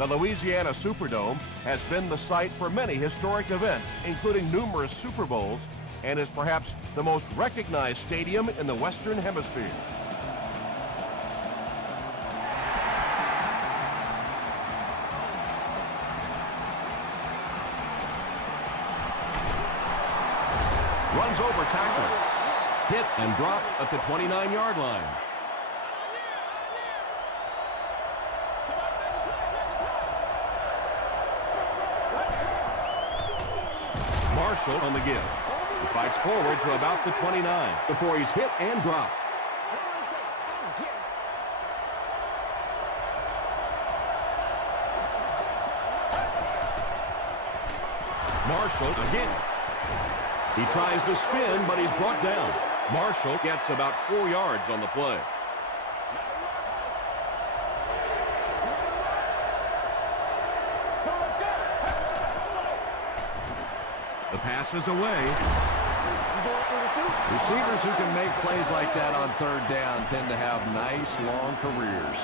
The Louisiana Superdome has been the site for many historic events, including numerous Super Bowls, and is perhaps the most recognized stadium in the Western Hemisphere. Runs over tackle. Hit and dropped at the 29-yard line. Marshall on the give. He fights forward to about the 29 before he's hit and dropped. Marshall again. He tries to spin, but he's brought down. Marshall gets about 4 yards on the play. The pass is away. Receivers who can make plays like that on third down tend to have nice, long careers.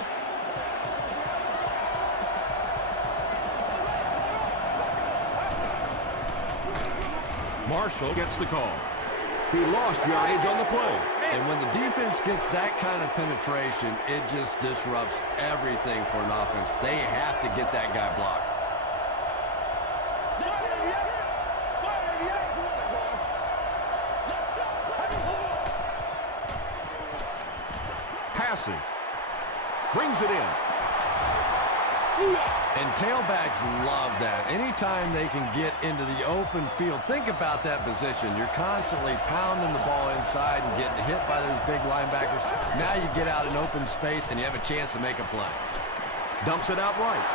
Marshall gets the call. He lost yardage on the play. And when the defense gets that kind of penetration, it just disrupts everything for an offense. They have to get that guy blocked. Passes. Brings it in. And tailbacks love that. Anytime they can get into the open field, think about that position. You're constantly pounding the ball inside and getting hit by those big linebackers. Now you get out in open space and you have a chance to make a play. Dumps it out right.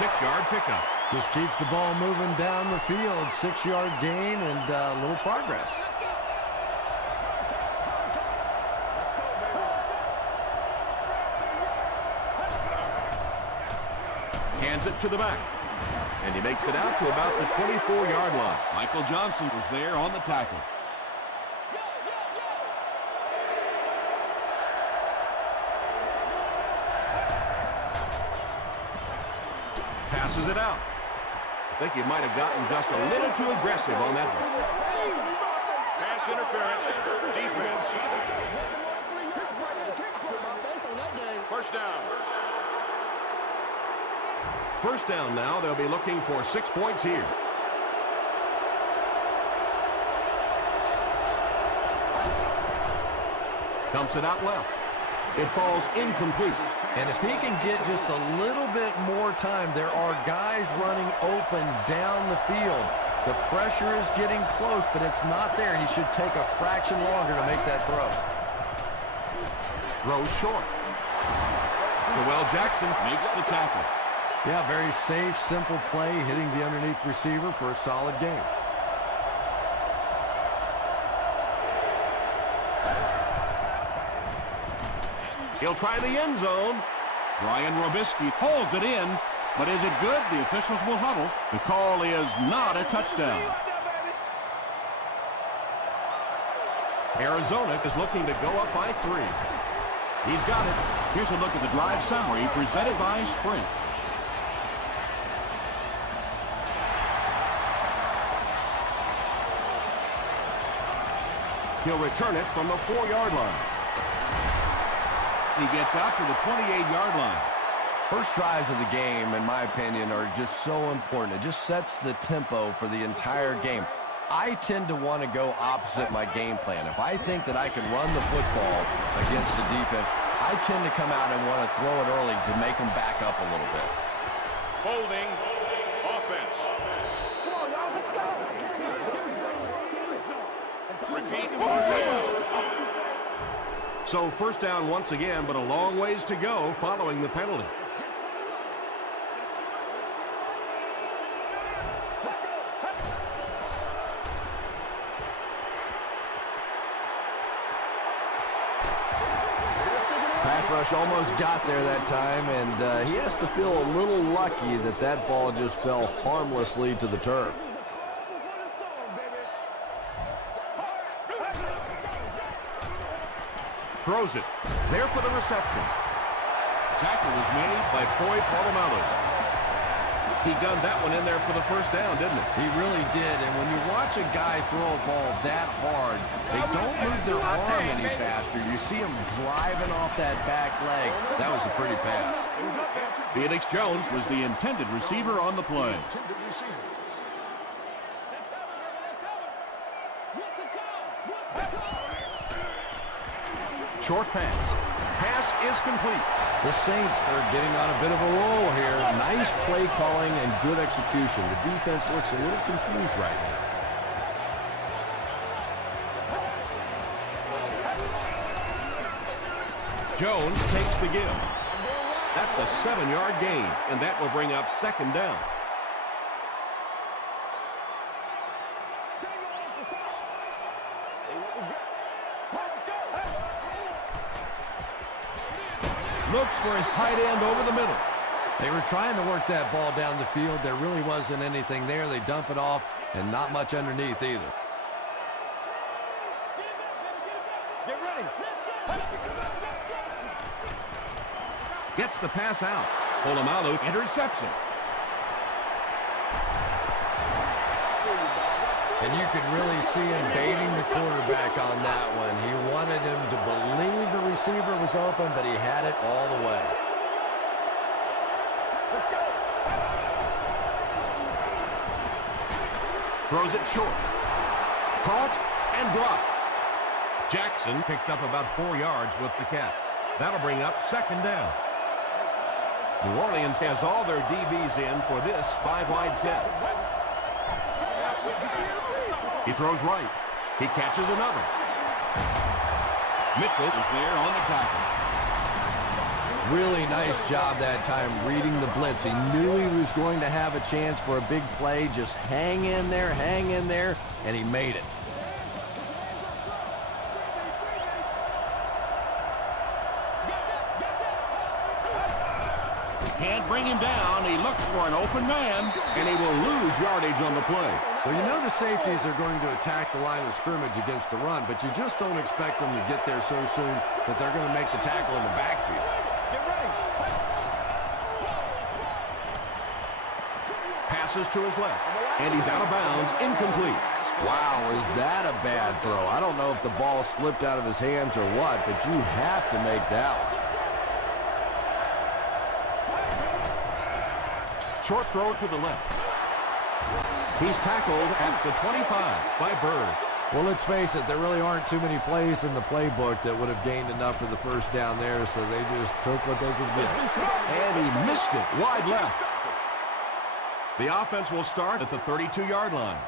6-yard pickup. Just keeps the ball moving down the field. 6-yard gain and a little progress. Hands it to the back. And he makes it out to about the 24-yard line. Michael Johnson was there on the tackle. Passes it out. I think he might have gotten just a little too aggressive on that one. Pass interference. Defense. First down. First down now. They'll be looking for 6 points here. Dumps it out left. It falls incomplete. And if he can get just a little bit more time, there are guys running open down the field. The pressure is getting close, but it's not there. He should take a fraction longer to make that throw. Throws short. Noel Jackson makes the tackle. Yeah, very safe, simple play, hitting the underneath receiver for a solid game. He'll try the end zone. Brian Robisky pulls it in, but is it good? The officials will huddle. The call is not a touchdown. Arizona is looking to go up by 3. He's got it. Here's a look at the drive summary presented by Sprint. He'll return it from the 4-yard line. He gets out to the 28-yard line. First drives of the game, in my opinion, are just so important. It just sets the tempo for the entire game. I tend to want to go opposite my game plan. If I think that I can run the football against the defense, I tend to come out and want to throw it early to make them back up a little bit. Holding offense. Repeat. So first down once again, but a long ways to go following the penalty. Pass rush almost got there that time, and he has to feel a little lucky that that ball just fell harmlessly to the turf. Throws it. There for the reception. tackle was made by Troy Polamalu. He gunned that one in there for the first down, didn't he? He really did, and when you watch a guy throw a ball that hard, they don't move their arm any faster. You see him driving off that back leg. That was a pretty pass. Felix Jones was the intended receiver on the play. Short pass. Pass is complete. The Saints are getting on a bit of a roll here. Nice play calling and good execution. The defense looks a little confused right now. Jones takes the give. That's a 7-yard gain, and that will bring up second down. Looks for his tight end over the middle. They were trying to work that ball down the field. There really wasn't anything there. They dump it off, and not much underneath either. Get ready. Gets the pass out. Polamalu intercepts it. And you could really see him baiting the quarterback on that one. He wanted him to believe the receiver was open, but he had it all the way. Let's go. Throws it short. Caught and dropped. Jackson picks up about 4 yards with the catch. That'll bring up second down. New Orleans has all their DBs in for this 5-wide set. He throws right. He catches another. Mitchell is there on the tackle. Really nice job that time reading the blitz. He knew he was going to have a chance for a big play. Just hang in there, and he made it. Can't bring him down. He looks for an open man, and he will lose yardage on the play. Well, you know the safeties are going to attack the line of scrimmage against the run, but you just don't expect them to get there so soon that they're going to make the tackle in the backfield. Get ready. Passes to his left, and he's out of bounds, incomplete. Wow, is that a bad throw? I don't know if the ball slipped out of his hands or what, but you have to make that one. Short throw to the left. He's tackled at the 25 by Bird. Well, let's face it, there really aren't too many plays in the playbook that would have gained enough for the first down there, so they just took what they could get. And he missed it wide left. The offense will start at the 32-yard line.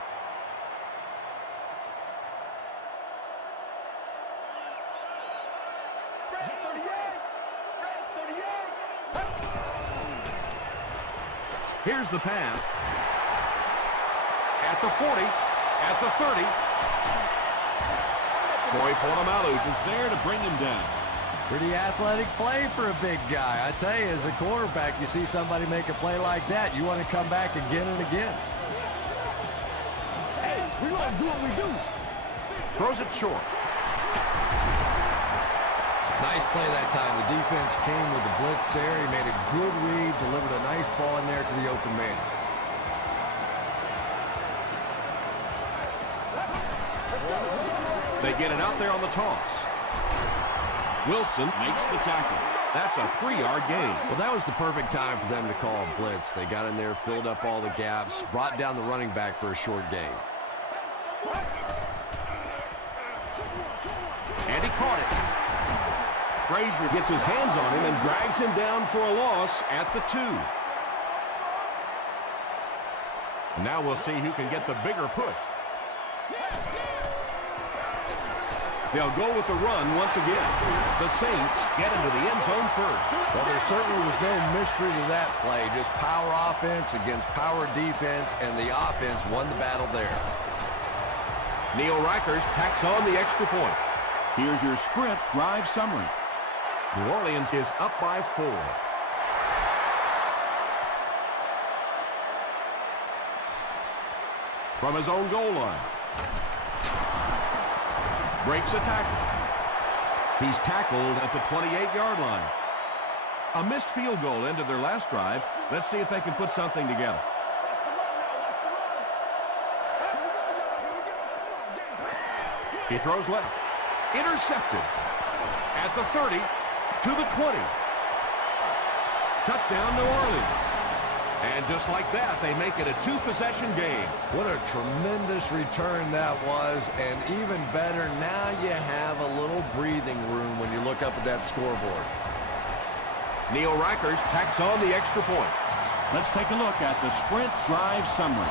Here's the pass. At the 40, at the 30. Troy Polamalu is there to bring him down. Pretty athletic play for a big guy. I tell you, as a quarterback, you see somebody make a play like that, you want to come back again and again. Hey, we gonna do what we do. Throws it short. Nice play that time. The defense came with the blitz there. He made a good read, delivered a nice ball in there to the open man. They get it out there on the toss. Wilson makes the tackle. That's a 3-yard gain. Well, that was the perfect time for them to call a blitz. They got in there, filled up all the gaps, brought down the running back for a short gain. And he caught it. Frazier gets his hands on him and drags him down for a loss at the 2. Now we'll see who can get the bigger push. They'll go with the run once again. The Saints get into the end zone first. Well, there certainly was no mystery to that play. Just power offense against power defense, and the offense won the battle there. Neil Reichers tacks on the extra point. Here's your sprint drive summary. New Orleans is up by 4. From his own goal line. Breaks a tackle. He's tackled at the 28-yard line. A missed field goal ended their last drive. Let's see if they can put something together. He throws left. Intercepted. At the 30, to the 20. Touchdown, New Orleans. And just like that, they make it a two-possession game. What a tremendous return that was, and even better, now you have a little breathing room when you look up at that scoreboard. Neil Reichers tacks on the extra point. Let's take a look at the sprint drive summary.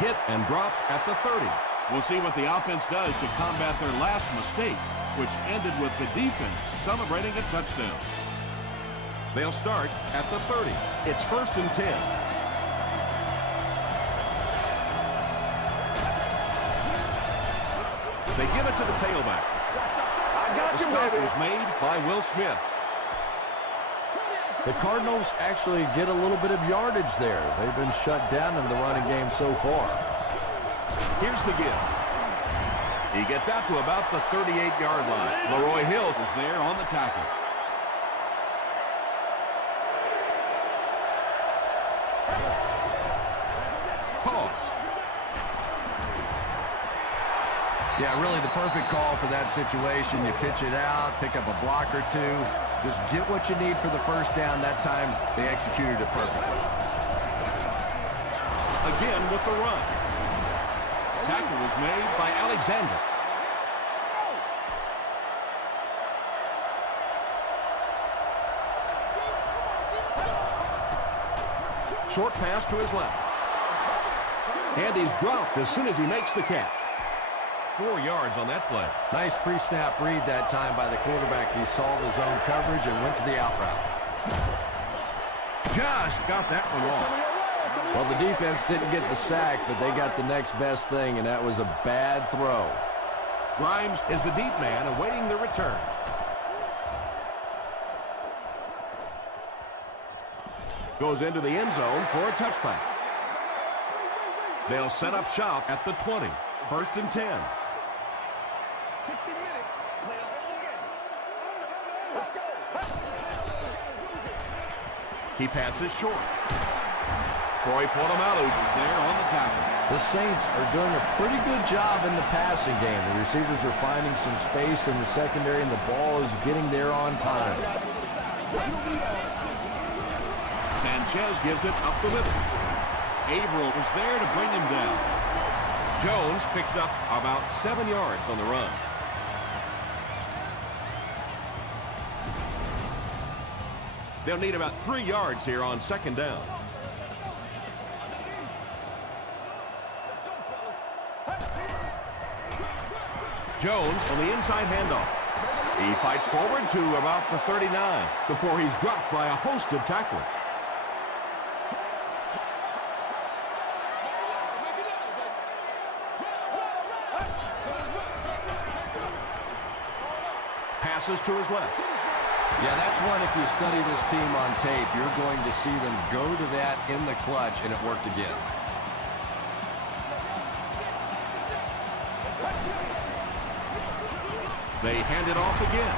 Hit and dropped at the 30. We'll see what the offense does to combat their last mistake, which ended with the defense celebrating a touchdown. They'll start at the 30. It's 1st and 10. They give it to the tailback. The stop was made by Will Smith. The Cardinals actually get a little bit of yardage there. They've been shut down in the running game so far. Here's the give. He gets out to about the 38-yard line. Leroy Hill Was there on the tackle. Pause. Yeah, really the perfect call for that situation. You pitch it out, pick up a block or two. Just get what you need for the first down. That time, they executed it perfectly. Again with the run. Tackle was made by Alexander. Short pass to his left. And he's dropped as soon as he makes the catch. 4 yards on that play. Nice pre-snap read that time by the quarterback. He saw the zone coverage and went to the out route. Just got that one off. Well, the defense didn't get the sack, but they got the next best thing, and that was a bad throw. Grimes is the deep man awaiting the return. Goes into the end zone for a touchback. They'll set up shop at the 20. 1st and 10. 60 minutes. Play the whole game. Let's go. He passes short. Troy Polamalu is there on the tackle. The Saints are doing a pretty good job in the passing game. The receivers are finding some space in the secondary, and the ball is getting there on time. Sanchez gives it up the middle. Averill was there to bring him down. Jones picks up about 7 yards on the run. They'll need about 3 yards here on 2nd down. Jones on the inside handoff. He fights forward to about the 39 before he's dropped by a host of tacklers. Passes to his left. Yeah, that's one, if you study this team on tape, you're going to see them go to that in the clutch, and it worked again. They hand it off again.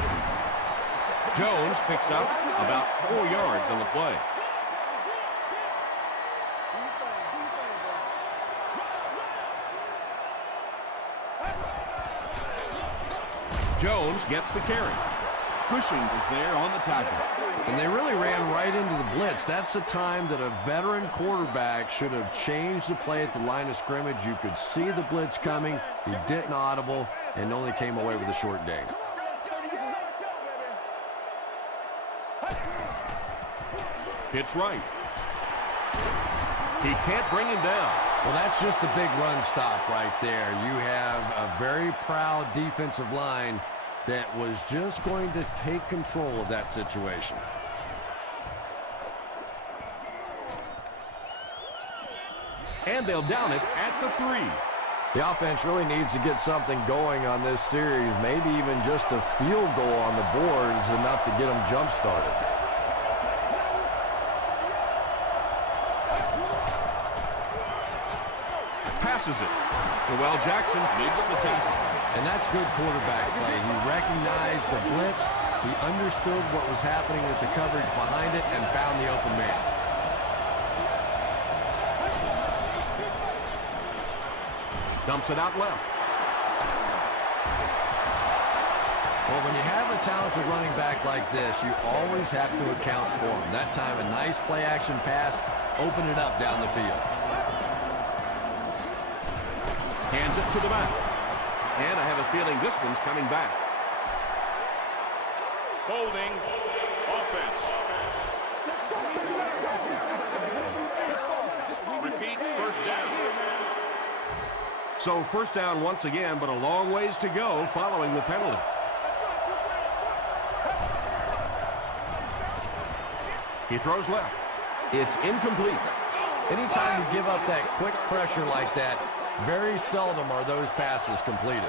Jones picks up about 4 yards on the play. Jones gets the carry. Cushing was there on the tackle. And they really ran right into the blitz. That's a time that a veteran quarterback should have changed the play at the line of scrimmage. You could see the blitz coming. He didn't audible and only came away with a short gain. Pitch right. He can't bring him down. Well, that's just a big run stop right there. You have a very proud defensive line that was just going to take control of that situation. And they'll down it at the 3. The offense really needs to get something going on this series. Maybe even just a field goal on the board is enough to get them jump-started. passes it. Well, Jackson makes the tackle. And that's good quarterback play. He recognized the blitz. He understood what was happening with the coverage behind it and found the open man. Dumps it out left. Well, when you have a talented running back like this, you always have to account for him. That time, a nice play-action pass, open it up down the field. Hands it to the back. And I have a feeling this one's coming back. Holding offense. Repeat, first down. So first down once again, but a long ways to go following the penalty. He throws left. It's incomplete. Anytime you give up that quick pressure like that, very seldom are those passes completed.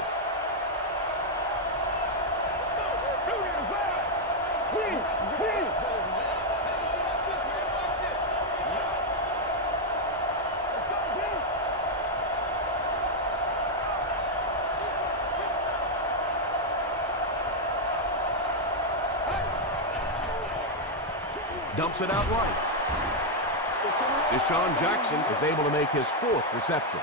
Dumps it out right. Deshaun Jackson is able to make his 4th reception.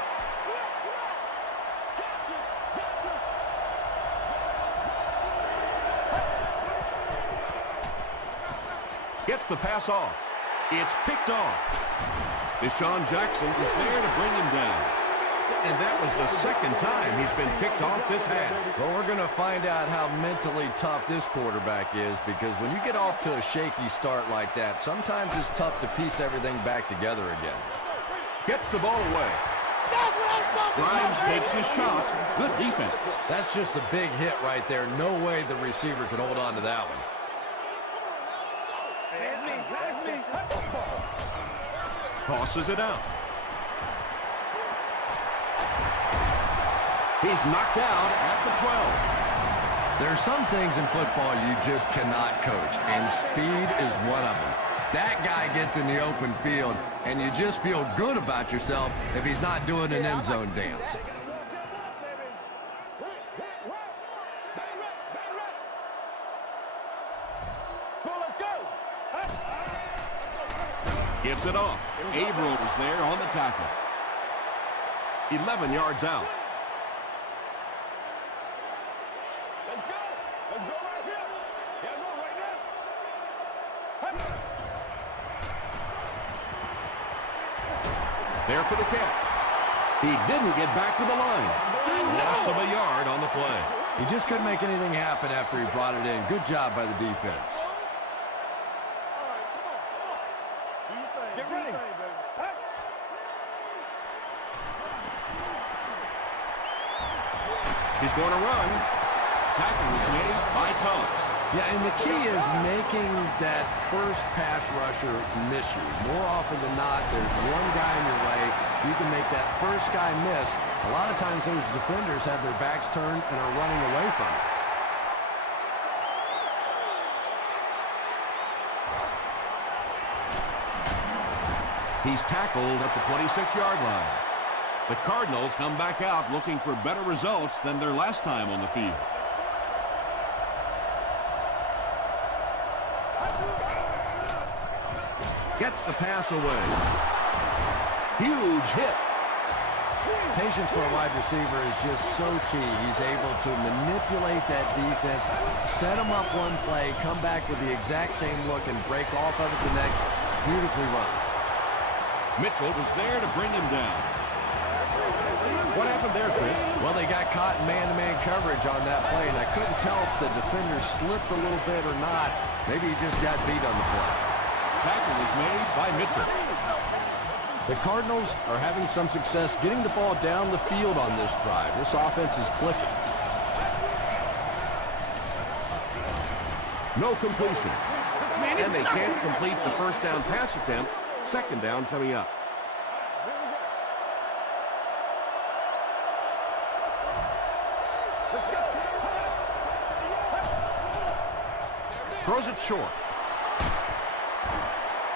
Gets the pass off. It's picked off. Deshaun Jackson is there to bring him down. And that was the second time he's been picked off this half. Well, we're going to find out how mentally tough this quarterback is, because when you get off to a shaky start like that, sometimes it's tough to piece everything back together again. Gets the ball away. Grimes takes his shot. Good defense. That's just a big hit right there. No way the receiver could hold on to that one. Tosses it out. He's knocked out at the 12. There are some things in football you just cannot coach, and speed is one of them. That guy gets in the open field, and you just feel good about yourself if he's not doing an end zone dance. Gives it off. Averill was there on the tackle. 11 yards out. Let's go. Let's go right here. Yeah, go right now. There for the catch. He didn't get back to the line. Loss of a yard on the play. He just couldn't make anything happen after he brought it in. Good job by the defense. Get ready. He's going to run. Tackle was made by Tom. Yeah, and the key is making that first pass rusher miss you. More often than not, there's one guy in your way. You can make that first guy miss. A lot of times those defenders have their backs turned and are running away from it. He's tackled at the 26-yard line. The Cardinals come back out looking for better results than their last time on the field. Gets the pass away. Huge hit. Patience for a wide receiver is just so key. He's able to manipulate that defense, set him up one play, come back with the exact same look, and break off of it the next. Beautifully run. Mitchell was there to bring him down. What happened there, Chris? Well, they got caught in man-to-man coverage on that play, and I couldn't tell if the defender slipped a little bit or not. Maybe he just got beat on the play. Tackle was made by Mitchell. The Cardinals are having some success getting the ball down the field on this drive. This offense is clicking. No completion. And they can't complete the first down pass attempt. Second down coming up. Throws it short.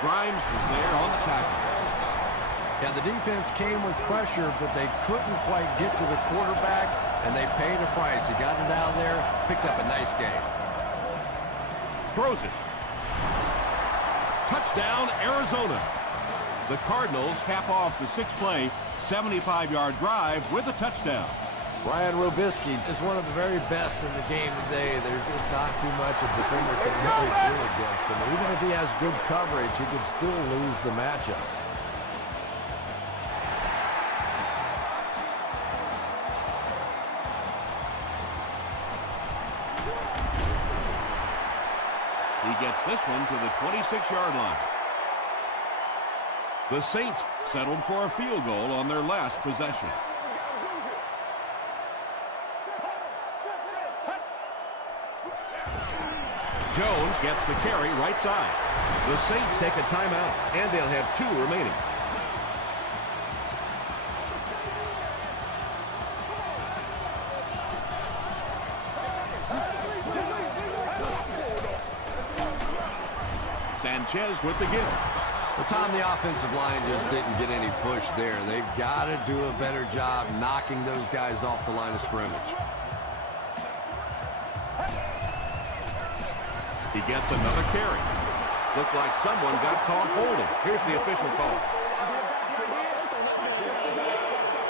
Grimes was there on the tackle. Yeah, the defense came with pressure, but they couldn't quite get to the quarterback, and they paid a price. He got it out there, picked up a nice game. Throws it. Touchdown, Arizona. The Cardinals cap off the 6-play, 75-yard drive with a touchdown. Brian Robisky is one of the very best in the game today. There's just not too much a defender can really do against him. Even if he has good coverage, he could still lose the matchup. He gets this one to the 26-yard line. The Saints settled for a field goal on their last possession. Jones gets the carry right side. The Saints take a timeout, and they'll have 2 remaining. Sanchez with the give. Well, Tom, the offensive line just didn't get any push there. They've got to do a better job knocking those guys off the line of scrimmage. He gets another carry. Looked like someone got caught holding. Here's the official call.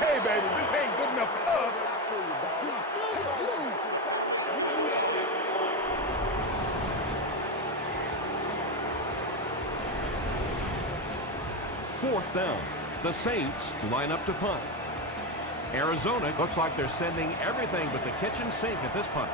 Hey, baby, this ain't good enough for us. Fourth down. The Saints line up to punt. Arizona looks like they're sending everything but the kitchen sink at this punt.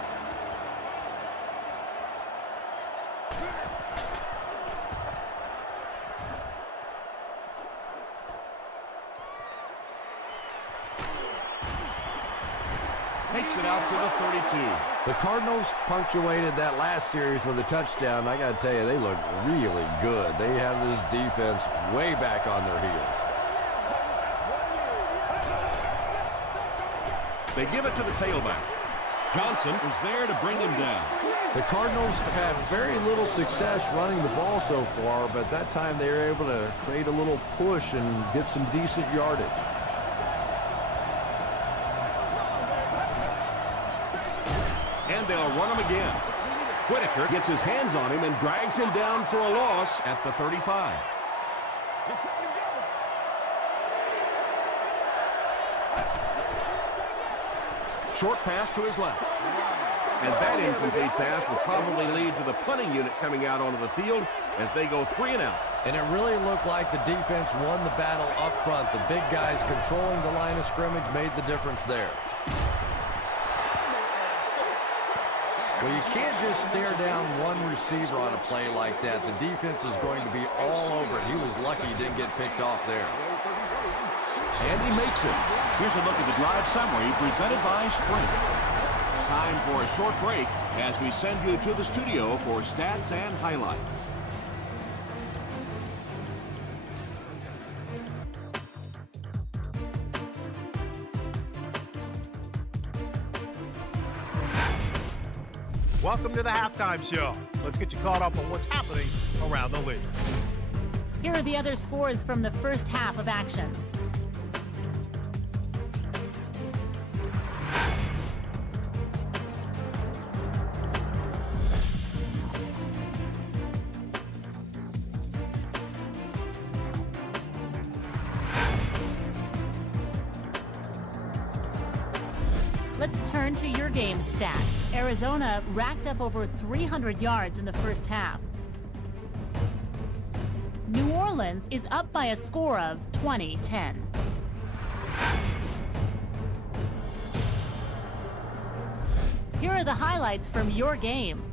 Takes it out to the 32. The Cardinals punctuated that last series with a touchdown. I got to tell you, they look really good. They have this defense way back on their heels. They give it to the tailback. Johnson was there to bring him down. The Cardinals have had very little success running the ball so far, but that time they were able to create a little push and get some decent yardage. And they'll run him again. Whitaker gets his hands on him and drags him down for a loss at the 35. Short pass to his left. And that incomplete pass will probably lead to the punting unit coming out onto the field as they go 3 and out. And it really looked like the defense won the battle up front. The big guys controlling the line of scrimmage made the difference there. Well, you can't just stare down one receiver on a play like that. The defense is going to be all over it. He was lucky he didn't get picked off there. And he makes it. Here's a look at the drive summary presented by Sprint. Time for a short break as we send you to the studio for stats and highlights. Welcome to the halftime show. Let's get you caught up on what's happening around the league. Here are the other scores from the first half of action. Let's turn to your game stats. Arizona racked up over 300 yards in the first half. New Orleans is up by a score of 20-10. Here are the highlights from your game.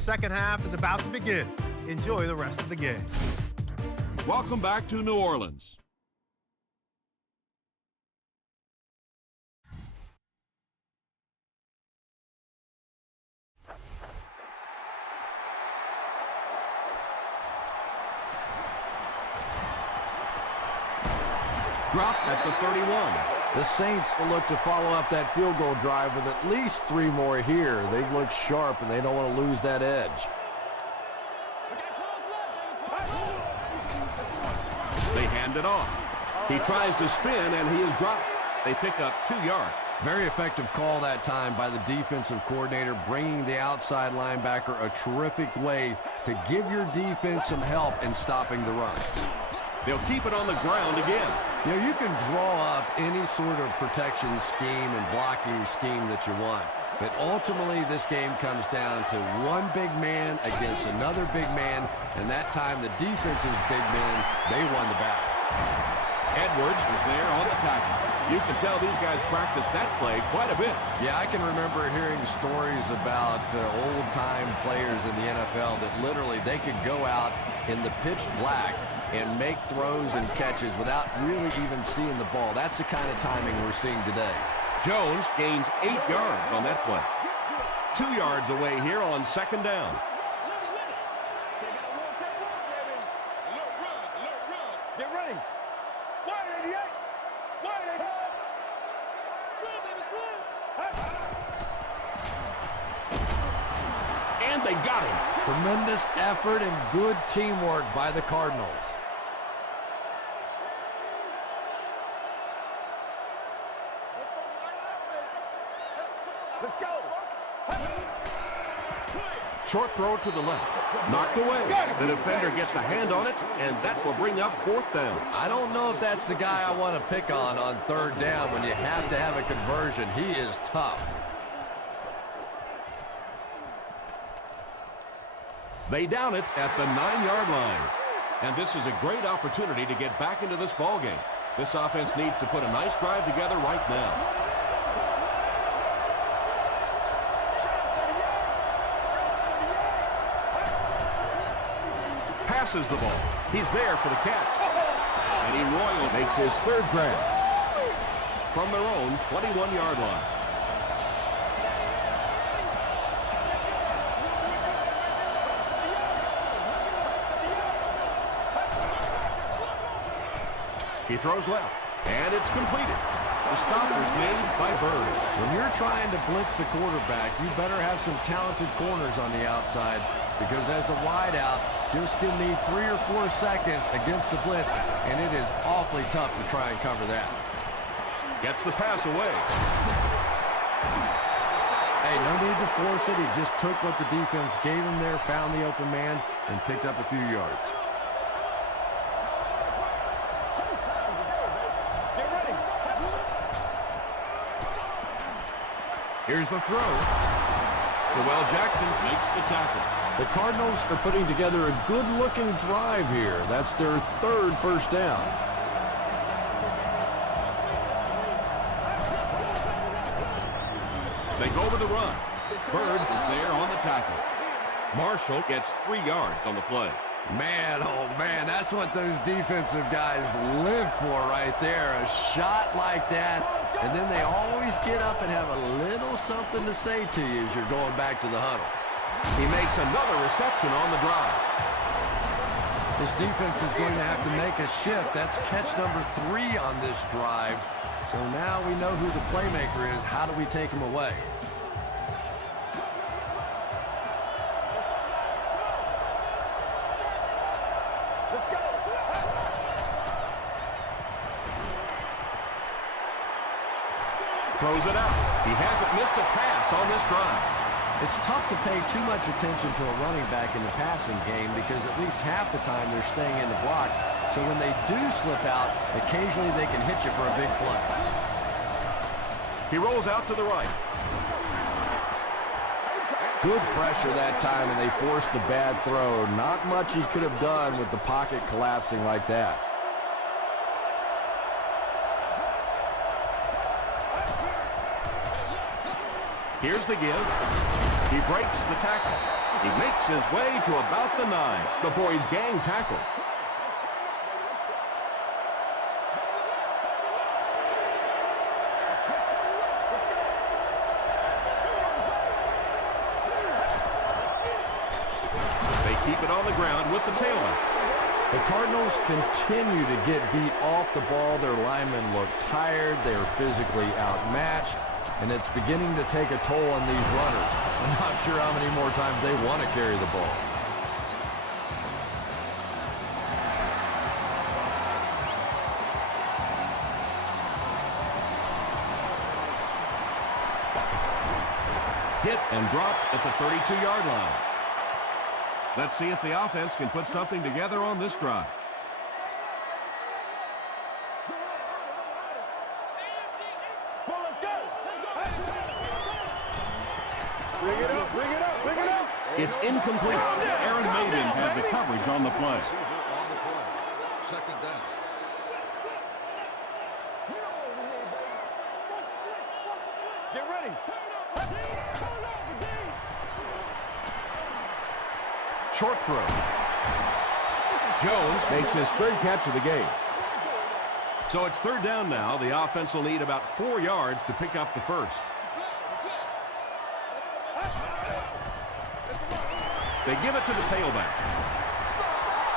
second half is about to begin. Enjoy the rest of the game. Welcome back to New Orleans. Dropped at the 31. The Saints will look to follow up that field goal drive with at least 3 more here. They've looked sharp, and they don't want to lose that edge. They hand it off. He tries to spin, and he is dropped. They pick up 2 yards. Very effective call that time by the defensive coordinator, bringing the outside linebacker a terrific way to give your defense some help in stopping the run. They'll keep it on the ground again. You know, you can draw up any sort of protection scheme and blocking scheme that you want. But ultimately, this game comes down to one big man against another big man. And that time, the defense's big men, they won the battle. Edwards was there on the tackle. You can tell these guys practiced that play quite a bit. Yeah, I can remember hearing stories about old-time players in the NFL that literally they could go out in the pitch black and make throws and catches without really even seeing the ball. That's the kind of timing we're seeing today. Jones gains 8 yards on that play. 2 yards away here on second down. Get ready. Wide 88. Wide 88. Swim, baby, swim. And they got him. Tremendous effort and good teamwork by the Cardinals. Let's go. Short throw to the left. Knocked away. The defender gets a hand on it, and that will bring up 4th down. I don't know if that's the guy I want to pick on 3rd down when you have to have a conversion. He is tough. They down it at the 9-yard line. And this is a great opportunity to get back into this ballgame. This offense needs to put a nice drive together right now. Passes the ball. He's there for the catch. And he royally makes his 3rd grab from their own 21-yard line. He throws left, and it's completed. The stop was made by Bird. When you're trying to blitz the quarterback, you better have some talented corners on the outside, because as a wideout, you'll still need 3 or 4 seconds against the blitz, and it is awfully tough to try and cover that. Gets the pass away. Hey, no need to force it. He just took what the defense gave him there, found the open man, and picked up a few yards. Here's the throw. Noel Jackson makes the tackle. The Cardinals are putting together a good-looking drive here. That's their 3rd first down. They go with the run. Bird is there on the tackle. Marshall gets 3 yards on the play. Man, oh man, that's what those defensive guys live for right there. A shot like that, and then they always get up and have a little something to say to you as you're going back to the huddle. He makes another reception on the drive. This defense is going to have to make a shift. That's catch number 3 on this drive. So now we know who the playmaker is. How do we take him away? Let's go. Throws it out. He hasn't missed a pass on this drive. It's tough to pay too much attention to a running back in the passing game because at least half the time they're staying in the block. So when they do slip out, occasionally they can hit you for a big play. He rolls out to the right. Good pressure that time, and they forced the bad throw. Not much he could have done with the pocket collapsing like that. Here's the give. He breaks the tackle. He makes his way to about the 9 before he's gang tackled. They keep it on the ground with the tailback. The Cardinals continue to get beat off the ball. Their linemen look tired. They're physically outmatched, and it's beginning to take a toll on these runners. I'm not sure how many more times they want to carry the ball. Hit and dropped at the 32-yard line. Let's see if the offense can put something together on this drive. Bring it up, bring it up, bring it up. It's incomplete. Aaron Maven had the coverage on the play. Second down. Get ready. Short throw. Jones makes his third catch of the game. So it's third down now. The offense will need about 4 yards to pick up the first. They give it to the tailback.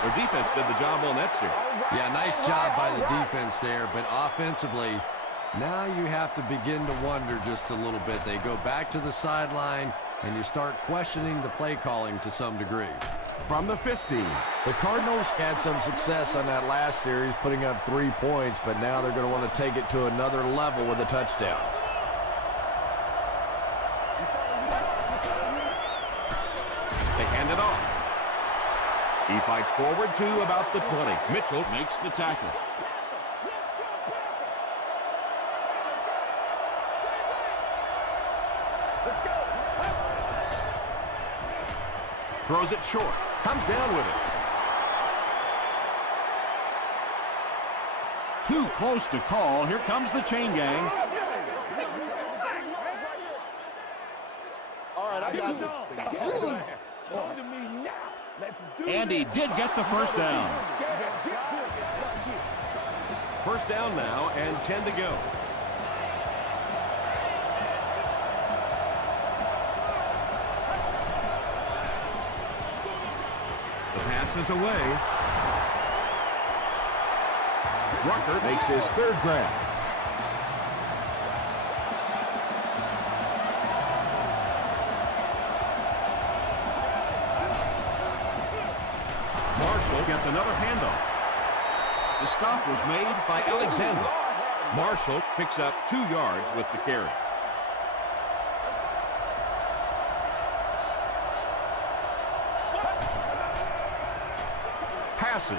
Their defense did the job on that series. Yeah, nice job by the defense there, but offensively, now you have to begin to wonder just a little bit. They go back to the sideline, and you start questioning the play calling to some degree. From the 15. The Cardinals had some success on that last series, putting up 3 points, but now they're going to want to take it to another level with a touchdown. They hand it off. He fights forward to about the 20. Mitchell Makes the tackle. Let's go. throws it short. Comes down with it. Too close to call. Here comes the chain gang. All right, I got you. And he did get the first down. First down now and 10 to go. The pass is away. Rucker makes his third grab. Marshall gets another handoff. The stop was made by Alexander. Marshall picks up 2 yards with the carry. Passing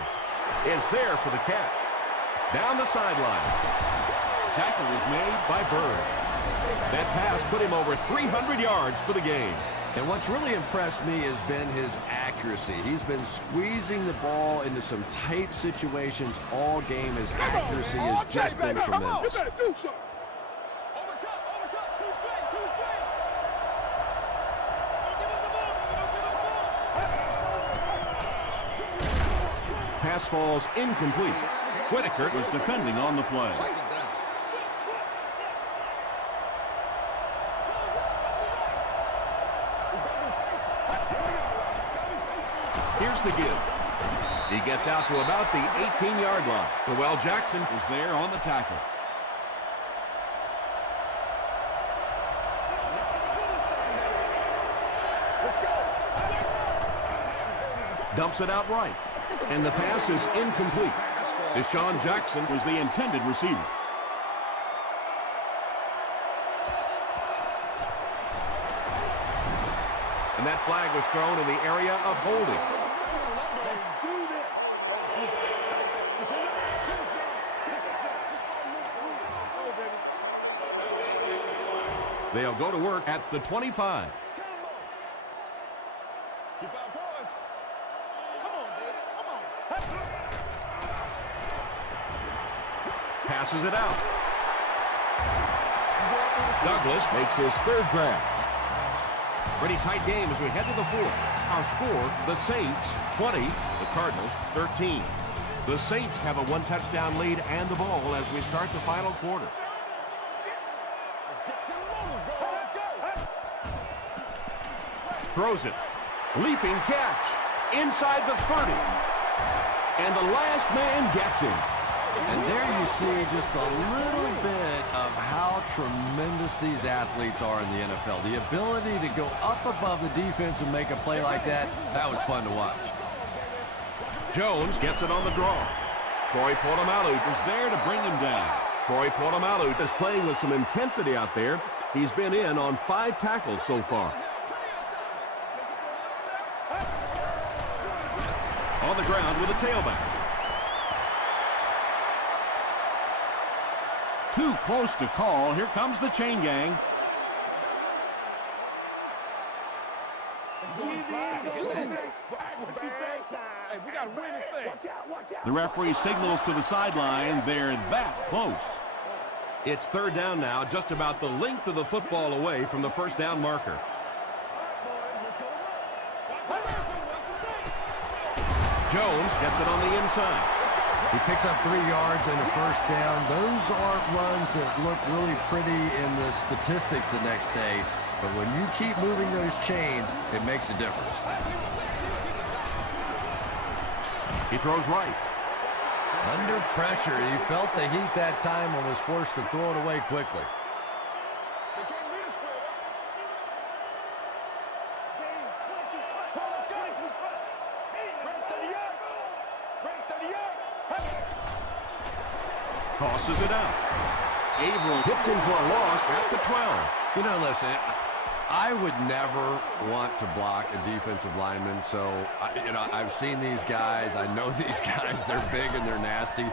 is there for the catch. Down the sideline. Tackle was made by Bird. That pass put him over 300 yards for the game. And what's really impressed me has been his accuracy. He's been squeezing the ball into some tight situations all game. His accuracy has just been tremendous. You better do something. Over top, too straight, too straight. Pass falls incomplete. Whitaker was defending on the play. Here's the give. He gets out to about the 18-yard line. Noel Jackson Was there on the tackle. dumps it out right. And the pass is incomplete. Deshaun Jackson Was the intended receiver. and that flag was thrown in the area of holding. They'll go to work at the 25. Keep our boys. Come on, baby. Come on. Passes it out. Douglas makes his third grab. Pretty tight game as we head to the fourth. Our score, the Saints 20, the Cardinals 13. The Saints have a one-touchdown lead and the ball as we start the final quarter. Throws it. Leaping catch. Inside the 30. And the last man gets him. And there you see just a little bit of how tremendous these athletes are in the NFL. The ability to go up above the defense and make a play like that, that was fun to watch. Jones gets it on the draw. Troy Polamalu is there to bring him down. Troy Polamalu is playing with some intensity out there. He's been in on 5 tackles so far. On the ground with a tailback. Too close to call. Here comes the chain gang. The referee signals to the sideline. They're that close. It's third down now, just about the length of the football away from the first down marker. Jones gets it on the inside. He picks up 3 yards and a first down. Those aren't runs that look really pretty in the statistics the next day. But when you keep moving those chains, it makes a difference. He throws right. Under pressure, he felt the heat that time and was forced to throw it away quickly. Tosses it out. Averill hits him for a loss at the 12. You know, listen, I would never want to block a defensive lineman. So, I've seen these guys. I know these guys. They're big and they're nasty.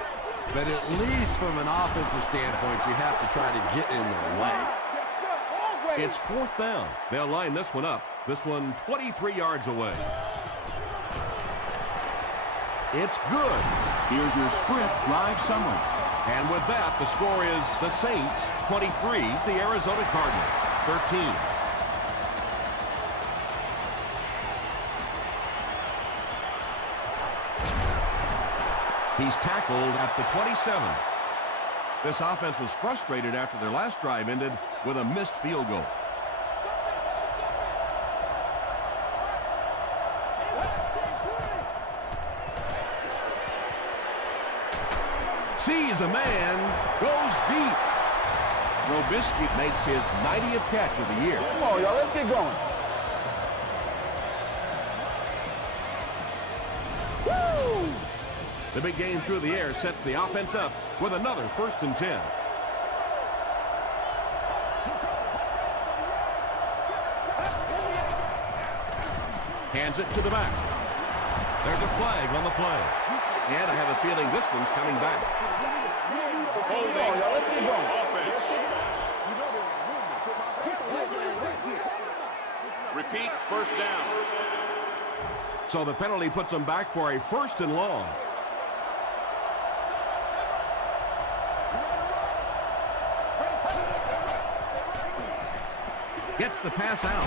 But at least from an offensive standpoint, you have to try to get in their way. It's fourth down. They'll line this one up. This one 23 yards away. It's good. Here's your sprint drive summary. And with that, the score is the Saints 23, the Arizona Cardinals 13. He's tackled at the 27. This offense was frustrated after their last drive ended with a missed field goal. Sees a man, goes deep. Robisky makes his 90th catch of the year. Come on, y'all, let's get going. Woo! The big game through the air sets the offense up with another 1st and 10. Hands it to the back. There's a flag on the play. And I have a feeling this one's coming back. Holding. Come on, y'all, let's get going. Offense. Repeat, first down. So the penalty puts them back for a 1st and long. Gets the pass out.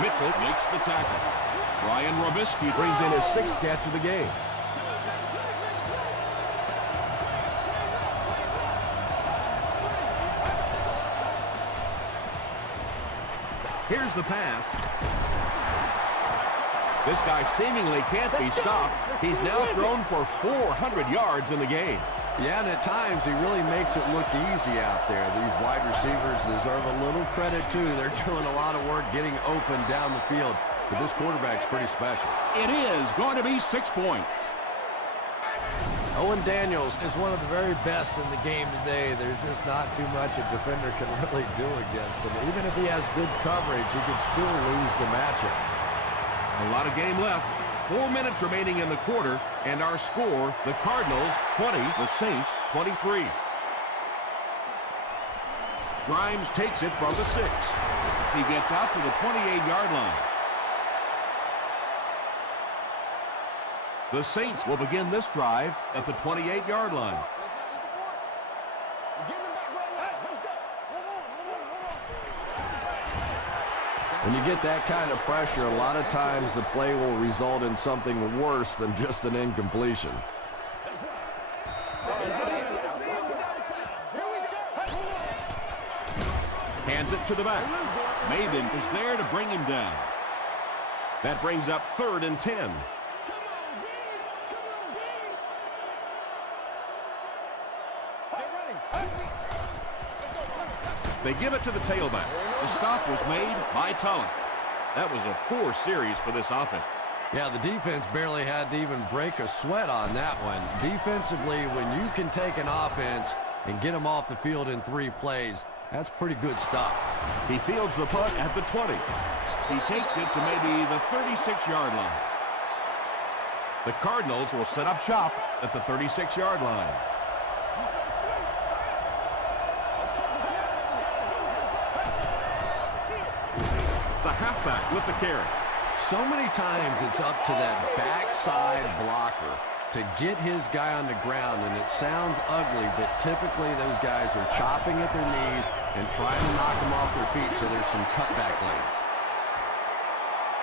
Mitchell makes the tackle. Ryan Robisky brings in his 6th catch of the game. Here's the pass. This guy seemingly can't be stopped. He's now thrown for 400 yards in the game. Yeah, and at times he really makes it look easy out there. These wide receivers deserve a little credit, too. They're doing a lot of work getting open down the field. But this quarterback's pretty special. It is going to be 6 points. Owen Daniels is one of the very best in the game today. There's just not too much a defender can really do against him. Even if he has good coverage, he could still lose the matchup. A lot of game left. 4 minutes remaining in the quarter, and our score, the Cardinals 20, the Saints 23. Grimes takes it from the 6. He gets out to the 28-yard line. The Saints will begin this drive at the 28-yard line. When you get that kind of pressure, a lot of times the play will result in something worse than just an incompletion. Hands it to the back. Maven was there to bring him down. That brings up 3rd and 10. They give it to the tailback. The stop was made by Tulloch. That was a poor series for this offense. Yeah, the defense barely had to even break a sweat on that one. Defensively, when you can take an offense and get them off the field in 3 plays, that's pretty good stuff. He fields the punt at the 20. He takes it to maybe the 36-yard line. The Cardinals will set up shop at the 36-yard line. The halfback with the carry. So many times it's up to that backside blocker to get his guy on the ground, and it sounds ugly, but typically those guys are chopping at their knees and trying to knock them off their feet, so there's some cutback lanes.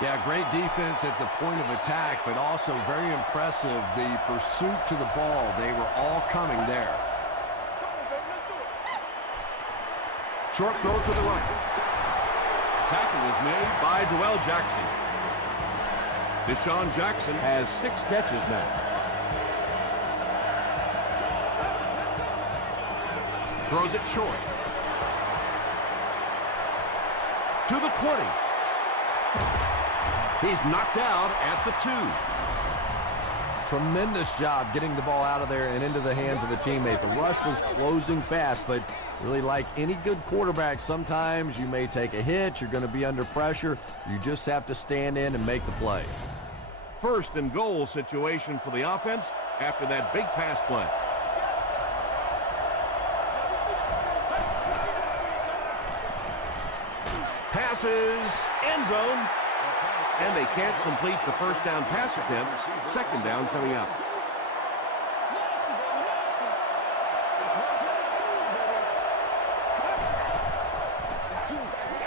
Yeah, great defense at the point of attack, but also very impressive, the pursuit to the ball. They were all coming there. Short throw to the right. Tackle was made by Joel Jackson. Deshaun Jackson has 6 catches now. Throws it short. To the 20. He's knocked out at the 2. Tremendous job getting the ball out of there and into the hands of a teammate. The rush was closing fast, but really, like any good quarterback, sometimes you may take a hit. You're going to be under pressure. You just have to stand in and make the play. 1st and goal situation for the offense after that big pass play. Passes, end zone, and they can't complete the 1st down pass attempt. 2nd down coming up.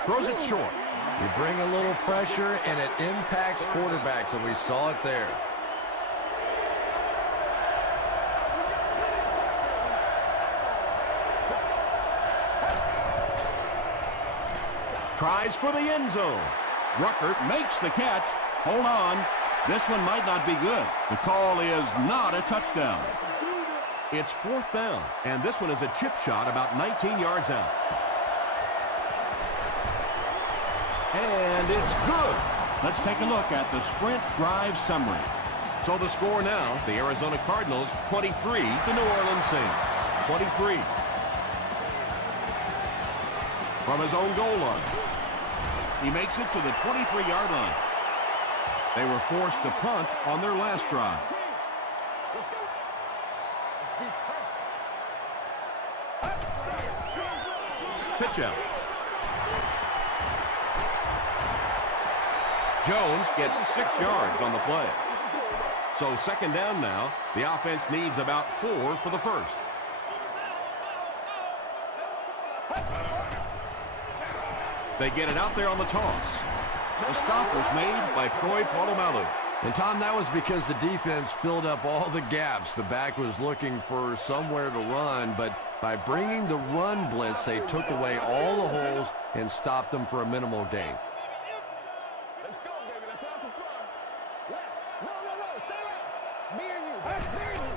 Throws it short. You bring a little pressure, and it impacts quarterbacks, and we saw it there. Tries for the end zone. Ruckert makes the catch. Hold on. This one might not be good. The call is not a touchdown. It's 4th down, and this one is a chip shot about 19 yards out. And it's good. Let's take a look at the sprint drive summary. So the score now, the Arizona Cardinals 23, the New Orleans Saints 23. From his own goal line, he makes it to the 23-yard line. They were forced to punt on their last drive. Let's go. Pitch out. Jones gets 6 yards on the play. So 2nd down now. The offense needs about 4 for the 1st. They get it out there on the toss. The stop was made by Troy Polamalu. And, Tom, that was because the defense filled up all the gaps. The back was looking for somewhere to run, but by bringing the run blitz, they took away all the holes and stopped them for a minimal gain. Let's go, baby. Let's have some fun. Left. No. Stay left. Me and you. Me and you.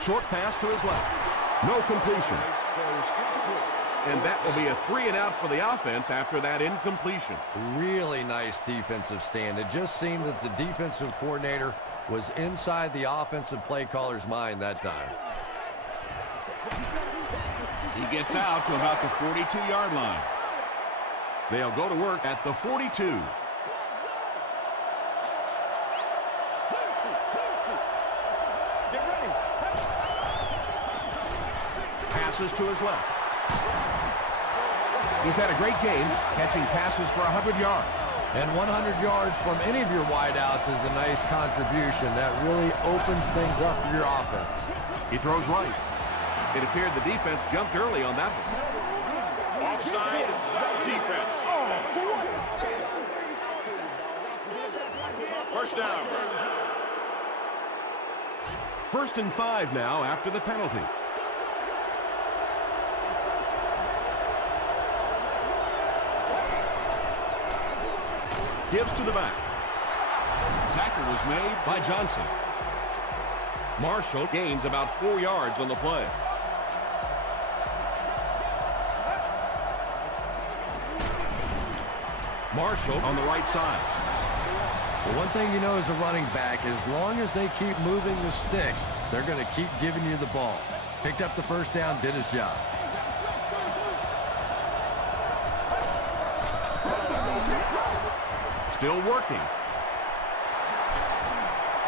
Short pass to his left. No completion. And that will be a 3-and-out for the offense after that incompletion. Really nice defensive stand. It just seemed that the defensive coordinator was inside the offensive play caller's mind that time. He gets out to about the 42-yard line. They'll go to work at the 42. Passes to his left. He's had a great game, catching passes for 100 yards. And 100 yards from any of your wideouts is a nice contribution. That really opens things up for your offense. He throws right. It appeared the defense jumped early on that one. Offside defense. First down. 1st and 5 now after the penalty. Gives to the back. Tackle was made by Johnson. Marshall gains about 4 yards on the play. Marshall on the right side. Well, one thing you know as a running back, as long as they keep moving the sticks, they're going to keep giving you the ball. Picked up the first down, did his job. Still working.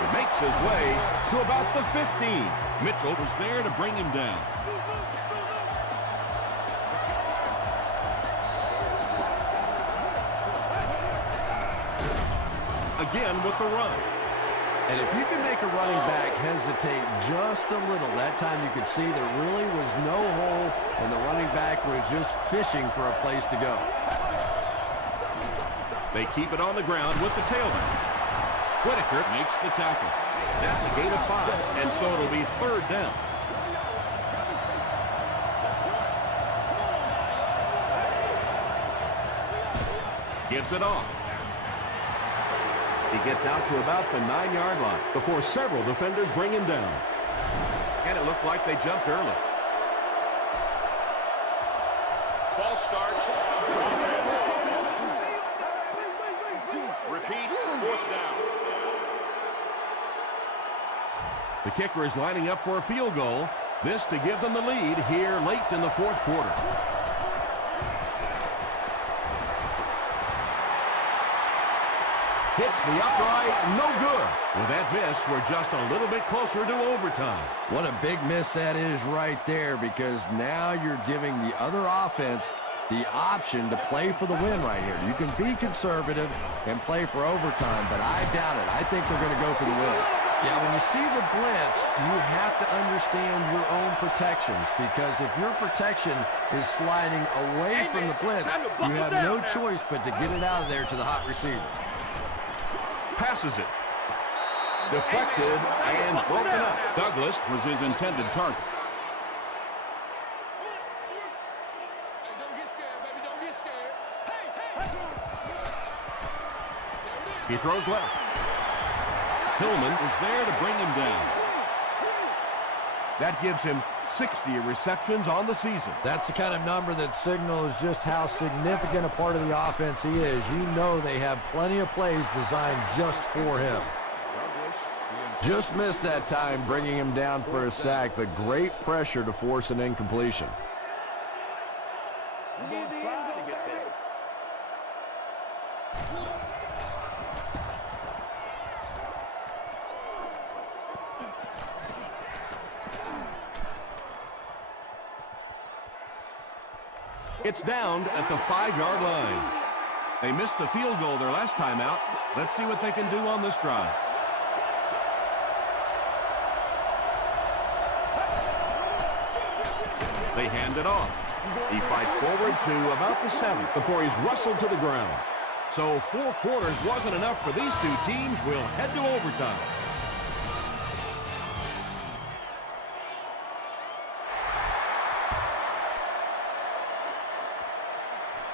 He makes his way to about the 15. Mitchell was there to bring him down. Again with the run. And if you can make a running back hesitate just a little, that time you could see there really was no hole, and the running back was just fishing for a place to go. They keep it on the ground with the tailback. Whitaker Makes the tackle. That's a gain of 5, and so it'll be 3rd down. Gives it off. He gets out to about the 9-yard line before several defenders bring him down. And it looked like they jumped early. False start. Repeat, 4th down. The kicker is lining up for a field goal. This to give them the lead here late in the 4th quarter. Hits the upright, no good. With that miss, we're just a little bit closer to overtime. What a big miss that is right there, because now you're giving the other offense the option to play for the win right here. You can be conservative and play for overtime, but I doubt it. I think they're going to go for the win. Yeah, when you see the blitz, you have to understand your own protections, because if your protection is sliding away from the blitz, you have no choice but to get it out of there to the hot receiver. Passes it. Deflected and broken up. Douglas was his intended target. Don't get scared, baby. Don't get scared. Hey! He throws left. Hillman was there to bring him down. That gives him 60 receptions on the season. That's the kind of number that signals just how significant a part of the offense he is. You know they have plenty of plays designed just for him. Just missed that time, bringing him down for a sack, but great pressure to force an incompletion. I'm going to try to get this. It's down at the 5-yard line. They missed the field goal their last time out. Let's see what they can do on this drive. They hand it off. He fights forward to about the 7 before he's wrestled to the ground. So 4 quarters wasn't enough for these two teams. We'll head to overtime.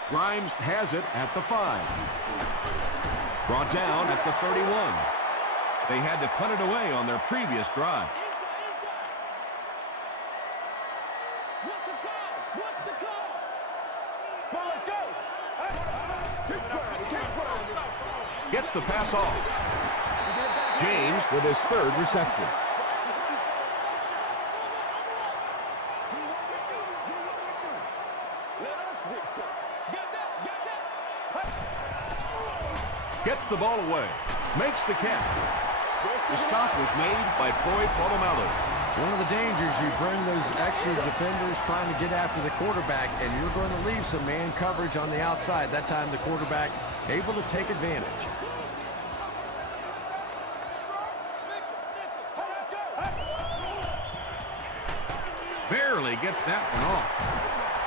Grimes has it at the 5. Brought down at the 31. They had to punt it away on their previous drive. What's the call? What's the call? Come on, let's go. Gets the pass off. James with his 3rd reception. Gets the ball away. Makes the catch. The stop was made by Troy Polamalu. It's one of the dangers. You bring those extra defenders trying to get after the quarterback, and you're going to leave some man coverage on the outside. That time the quarterback able to take advantage. Barely gets that one off.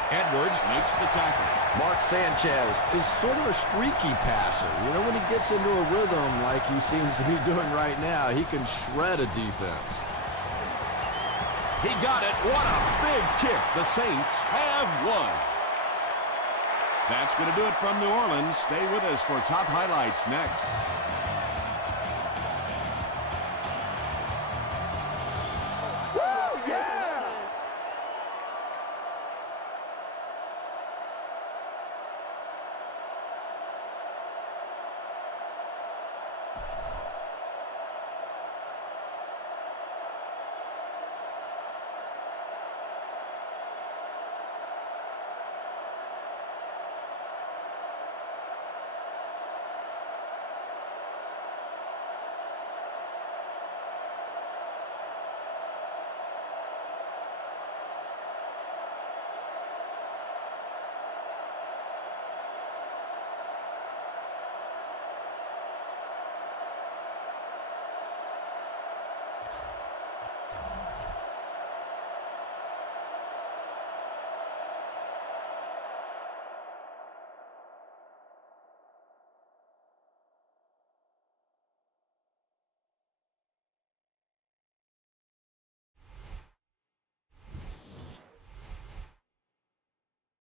Edwards makes the tackle. Mark Sanchez is sort of a streaky passer. You know, when he gets into a rhythm like he seems to be doing right now, he can shred a defense. He got it. What a big kick. The Saints have won. That's going to do it from New Orleans. Stay with us for top highlights next.